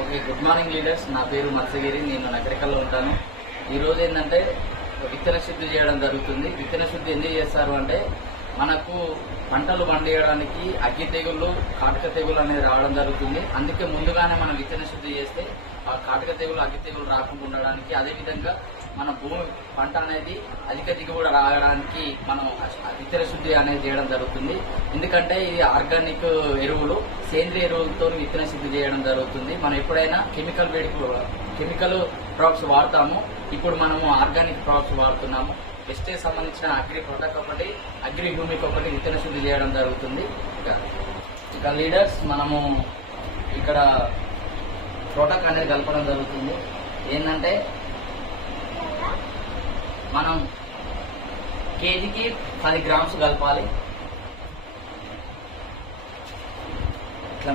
Okay, good morning leaders. నా పేరు మత్స్యగిరి. నేను నగరికల్లో ఉంటాను. ఈరోజు ఏంటంటే విత్తన శుద్ధి చేయడం జరుగుతుంది. విత్తన శుద్ధి ఎందుకు చేస్తారు అంటే మనకు పంటలు పండియడానికి అగ్గి తెగుళ్ళు, కాటక తెగులు అనేది రావడం జరుగుతుంది. అందుకే ముందుగానే మనం విత్తన శుద్ధి చేస్తే ఆ కాటక తెగులు, అగ్గి తెగులు రాకుండా ఉండడానికి, అదేవిధంగా మన భూమి పంట అనేది అధిక దిగుబడి రావడానికి మనం విత్తన శుద్ధి అనేది చేయడం జరుగుతుంది. ఎందుకంటే ఇది ఆర్గానిక్ ఎరువులు, సేంద్రియ ఎరువులతో విత్తన శుద్ధి చేయడం జరుగుతుంది. మనం ఎప్పుడైనా కెమికల్ ప్రాడక్ట్స్ వాడతాము, ఇప్పుడు మనము ఆర్గానిక్ ప్రాడక్ట్స్ వాడుతున్నాము. వెస్టేజ్ సంబంధించిన అగ్రి ప్రొటెక్ట్ ఒకటి, అగ్రి హ్యూమిక్ ఒకటి విత్తన శుద్ధి చేయడం జరుగుతుంది. ఇక లీడర్స్, మనము ఇక్కడ ప్రొటెక్ట్ అనేది కలపడం జరుగుతుంది. ఏంటంటే మనం కేజీకి 10 గ్రామ్స్ కలపాలి. ఇట్లా